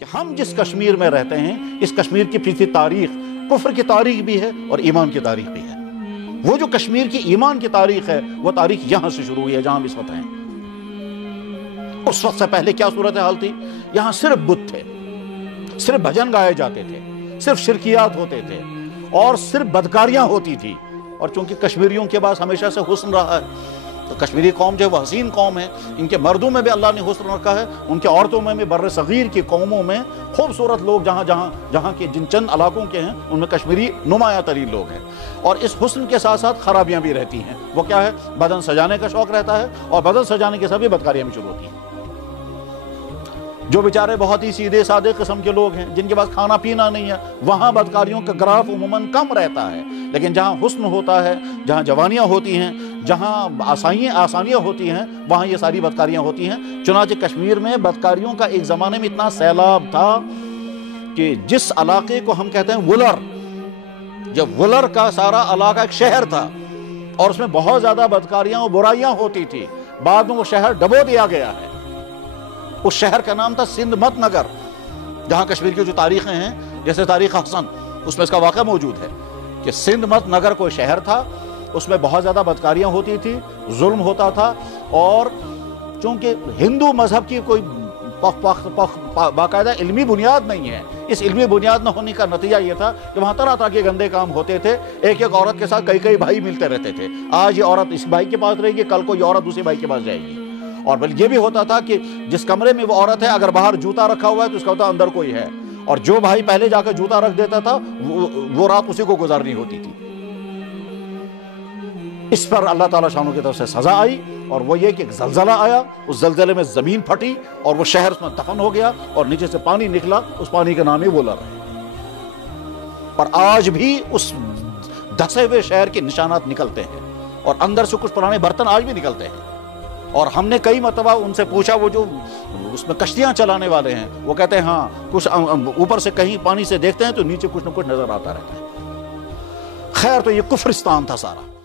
کہ ہم جس کشمیر میں رہتے ہیں اس کشمیر کی پیچھے تاریخ کفر کی تاریخ بھی ہے اور ایمان کی تاریخ بھی ہے۔ وہ جو کشمیر کی ایمان کی تاریخ ہے وہ تاریخ یہاں سے شروع ہوئی ہے جہاں ہم اس وقت ہیں۔ اس وقت سے پہلے کیا صورتحال تھی؟ یہاں صرف بت تھے، صرف بھجن گائے جاتے تھے، صرف شرکیات ہوتے تھے اور صرف بدکاریاں ہوتی تھی۔ اور چونکہ کشمیریوں کے پاس ہمیشہ سے حسن رہا ہے تو کشمیری قوم جو ہے وہ حسین قوم ہے، ان کے مردوں میں بھی اللہ نے حسن رکھا ہے، ان کے عورتوں میں بھی بر صغیر کی قوموں میں خوبصورت لوگ جہاں کے جن چند علاقوں کے ہیں ان میں کشمیری نمایاں ترین لوگ ہیں۔ اور اس حسن کے ساتھ ساتھ خرابیاں بھی رہتی ہیں۔ وہ کیا ہے؟ بدن سجانے کا شوق رہتا ہے اور بدن سجانے کے ساتھ بھی بدکاریاں بھی شروع ہوتی ہیں۔ جو بیچارے بہت ہی سیدھے سادے قسم کے لوگ ہیں جن کے پاس کھانا پینا نہیں ہے وہاں بدکاریوں کا گراف عموماً کم رہتا ہے، لیکن جہاں حسن ہوتا ہے، جہاں جوانیاں ہوتی ہیں، جہاں آسانیاں ہوتی ہیں وہاں یہ ساری بدکاریاں ہوتی ہیں۔ چنانچہ کشمیر میں بدکاریوں کا ایک زمانے میں اتنا سیلاب تھا کہ جس علاقے کو ہم کہتے ہیں ولر، جب ولر کا سارا علاقہ ایک شہر تھا اور اس میں بہت زیادہ بدکاریاں اور برائیاں ہوتی تھی، بعد میں وہ شہر ڈبو دیا گیا ہے۔ اس شہر کا نام تھا سندھ مت نگر، جہاں کشمیر کی جو تاریخیں ہیں جیسے تاریخ حسن اس میں اس کا واقعہ موجود ہے کہ سندھ مت نگر کوئی شہر تھا، اس میں بہت زیادہ بدکاریاں ہوتی تھی، ظلم ہوتا تھا، اور چونکہ ہندو مذہب کی کوئی باقاعدہ علمی بنیاد نہیں ہے، اس علمی بنیاد نہ ہونے کا نتیجہ یہ تھا کہ وہاں طرح طرح کے گندے کام ہوتے تھے۔ ایک ایک عورت کے ساتھ کئی بھائی ملتے رہتے تھے، آج یہ عورت اس بھائی کے پاس رہے گی، کل کو یہ عورت دوسرے بھائی کے پاس جائے گی۔ اور بلکہ یہ بھی ہوتا تھا کہ جس کمرے میں وہ عورت ہے اگر باہر جوتا رکھا ہوا ہے تو اس کا ہوتا اندر کوئی ہے، اور جو بھائی پہلے جا کے جوتا رکھ دیتا تھا وہ رات اسی کو گزارنی ہوتی تھی۔ اس پر اللہ تعالیٰ شانوں کی طرف سے سزا آئی، اور وہ یہ کہ ایک زلزلہ آیا، اس زلزلے میں زمین پھٹی اور وہ شہر اس میں دفن ہو گیا اور نیچے سے پانی نکلا، اس پانی کا نام ہی ولر ہے۔ اور آج بھی اس دھسے ہوئے شہر کے نشانات نکلتے ہیں اور اندر سے کچھ پرانے برتن آج بھی نکلتے ہیں۔ اور ہم نے کئی مرتبہ ان سے پوچھا، وہ جو اس میں کشتیاں چلانے والے ہیں وہ کہتے ہیں ہاں کچھ اوپر سے کہیں پانی سے دیکھتے ہیں تو نیچے کچھ نہ کچھ نظر آتا رہتا ہے۔ خیر تو یہ کفرستان تھا سارا۔